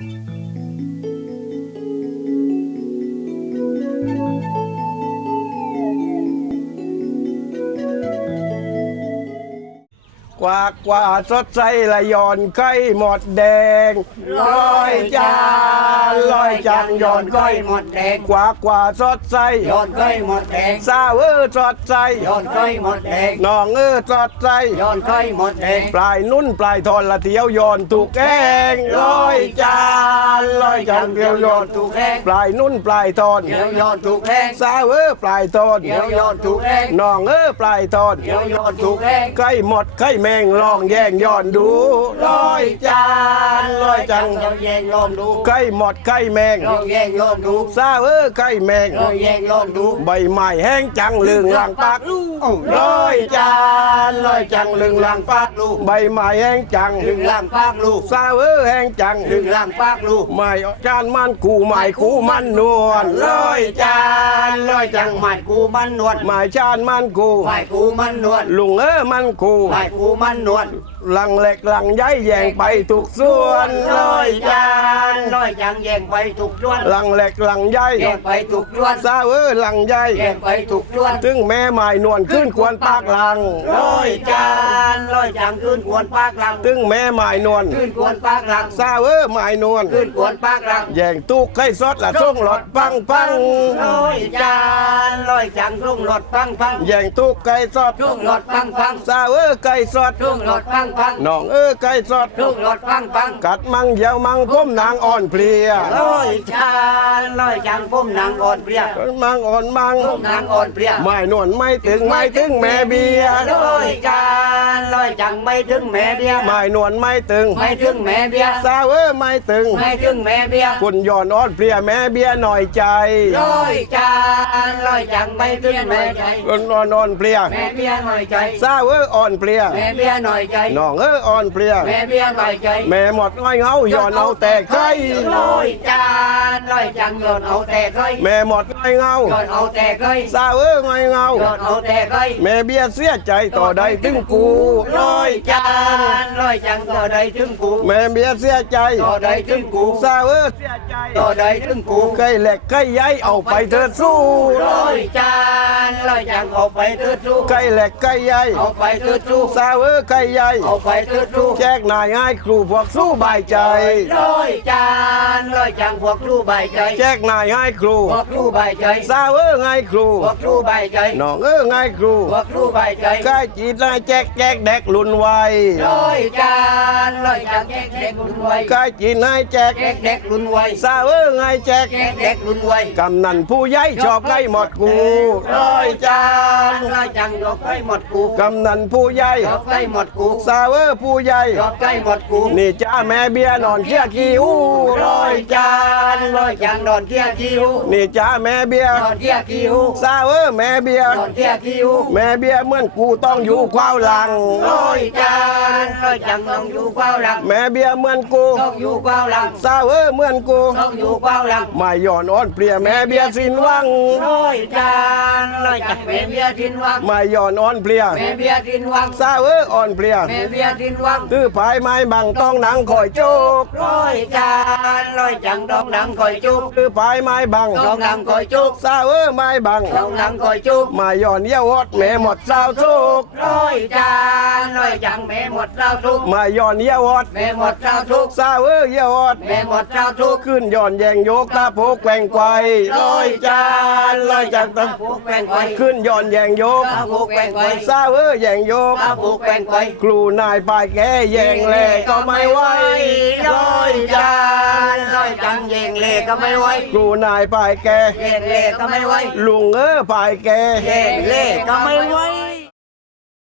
Mm-hmm. กว่ากว่าสดใสละย่อนไก่หมดแดงลอยจานลอยจังย่อนไก่หมดแดงกว่ากว่าสดใสย้อนก้อยหมดแดงสาวเออสดใสย้อนก้อยหมดแดงน้องเออสดใสย้อนก้อยหมดแดงปลายนุ่นปลายทอนละเที่ยวย่อนถูกแกงลอยจานลอยจังเที่ยวย่อนถูกแรงปลายนุ่นปลายทอนเดี๋ยวย้อนถูกแรงสาวเออปลายทอนเดี๋ยวย้อนถูกแรงน้องเออปลายทอนเดี๋ยวย้อนถูกแรงไก่หมดไก่แมงลองแย่งย้อนดูลอยจานลอยจังเราแยงย้อนดูไก่หมดไก่แมงเราแยงย้อนดูซาเออไก่แมงเราแยงย้อนดูใบไม้แห้งจังลึงหลังปากลอยจานลอยจังลึงหลังปากลูกใบไม้แห้งจังดึงล่างปากลูกซาเออแห้งจังดึงล่างปากลูกไม้จานมันกูไม้กูมันนวลลอยจาน ลอยจังหมัดกูมันนวลไม้จานมันกูหมัดกูมันนวลลุงเออมันกูหมัดกูมันนวลหลังเหล็กหลังใยแยงไปทุกส่วนลอยจานน้อยจังแยงไปถูกจวนหลังเหล็กหลังใยแยงไปถูกจวนซาเออหลังใยแยงไปถูกจวนถึงแม่ไม้นวลขึ้นควรปากหลังร้อยจานร้อยจังขึ้นกวนปากหลังถึงแม่ไม้นวลขึ้นกวนปากหลังซาเออไม้นวลขึ้นกวนปากหลังแย่งตุกไข่สดละส่งหลอดปังปังร้อยจานร้อยจังรุ่งหลอดปังปังแย่งตุกไข่สดรุ่งหลอดปังปังซาเออไก่สดรุ่งหลอดปังปังน้องเออไก่สดรุ่งหลอดปังปังกัดมังเหยาวมังก้มนางอ่อนเพลียร้อยจานร้อยจังพุ่มนางอ่อนเปรียมังอ่อนมังพุ่มนางอ่อนเปรียไม้นวลไม่ถึงไม่ถึงแม่เบียร์ร้อยจานร้อย จังไม่ถึงแม่เบี้ยไม้นวลไม่ถึงไม่ถึงแม่เบี้ยซาเออไม่ถึงไม่ถึงแม่เบี้ยคุณย้อนอ่อนเพลียแม่เบียร์หน่อยใจร้อยจานร้อยจังไม่ถึงแม่ใจคุณอ่อนอ่อนเพลียแม่เบี้ยหน่อยใจซาเอออ่อนเพลียแม่เบี้ยหน่อยใจน้องเอออ่อนเพลียแม่เบี้ยหน่อยใจ แม่หมดง่อยเงาย้อนเอาแต่ไข่ร้อยจานร้อยจังโยนเอาแต่เคยแม่หมดง่อยเงาโยนเอาแต่เคยซาเออง่อยเงาโยนเอาแต่เคยแม่เบียร์เสียใจต่อใดถึงกูร้อยจานร้อยจังต่อใดถึงกูแม่เบียร์เสียใจต่อใดถึงกูซาเออเสียใจต่อใดถึงกูไก่แหลกไก่ใหญ่เอาไปเถิดสู้ร้อยจานร้อย จังเอาไปเตือสู้ไก่แหลกไก่ใหญ่เอาไปเตือสู้ซาเออไก่ใหญ่เอาไปเตือสู้แจกนายให้ครูพวกสู้บายใจร้อยจานร้อยจังพวกครูใบายใจ แจกนายให้ครูพวกครูใบายใจซาเออไงครูพวกครูใบายใจน้องเออไงครูพวกครูใบายใจไก่จีนายแจกแจกแดกลุนไวร้อยจานร้อยจังแกเด็กรุ่นวัยไก่จีนายแจกแกเด็กรุ่นวัยซาเออไงแจกแกเด็กรุ่นวัยกำนันผู้ใหญ่ชอบไก่หมดกูร้อยจานร้อยจังยกให้หมดกูกำนันผู้ใหญ่ยกให้หมดกูซาเออผู้ใหญ่ยกให้หมดกูนี่จ้าแม่เบียร์นอนเคี้ยขี้หูร้อยจานร้อยจังนอนเที่ยคิวนี่จ้าแม่เบียร์นอนเที่ยคิวซาเออแม่เบียร์นอนเที่ยคิวแม่เบียร์เหมือนกูต้องอยู่ควาวหลังร้อยจานร้ อยจังต้องอยู่เฝ้าหลังแม่เบียร์เหมือนกูต้องอยู่เฝ้าหลังซาเออเหมือนกูต้องอยู่เฝ้าหลังไม่ย่อนอ่อนเปรียแม่เบียร์สินหวังร้อยจานร้อยจังแม่เบียร์ทินวังไม่ย่อนอ่อนเปรียแม่เบียร์ทินวังซาเอออ่อนเปรียแม่เบียร์ทินวังตื้อภายไม้บังต้องหนังคอยโจกร้อยจานร้อยจังต้องดังคอยจุกตื้อภายไม้บังต้องดังคอยจุกซาเออไม้บังต้องดังคอยจุกไม่ย่อนเยี่ยวอดแม่หมดสาวโชกร้อยจานร้อยจังแม่หมดเจ้าทุกไม่ย่อนเยี่ยวอดแม่หมดเจ้าทุกซาเออเยี่ยวอดแม่หมดเจ้าทุกขึ้นย่อนแยงโยกตาโพกแกว่งไกวลอยจานลอยจากตาผูกแกว่งไว้ขึ้นย่อนแยงโยกตาผูกแกว่งไว้ซาเออแยงโยกตาผูกแกว่งไว้ครูนายปายแกแยงแลก็ไม่ไหวร้อยจานร้อยจังเยงเลก็ไม่ไหวครูนายปายแกเยงเลก็ไม่ไหวลุงเออปายแกเยงเลก็ไม่ไหว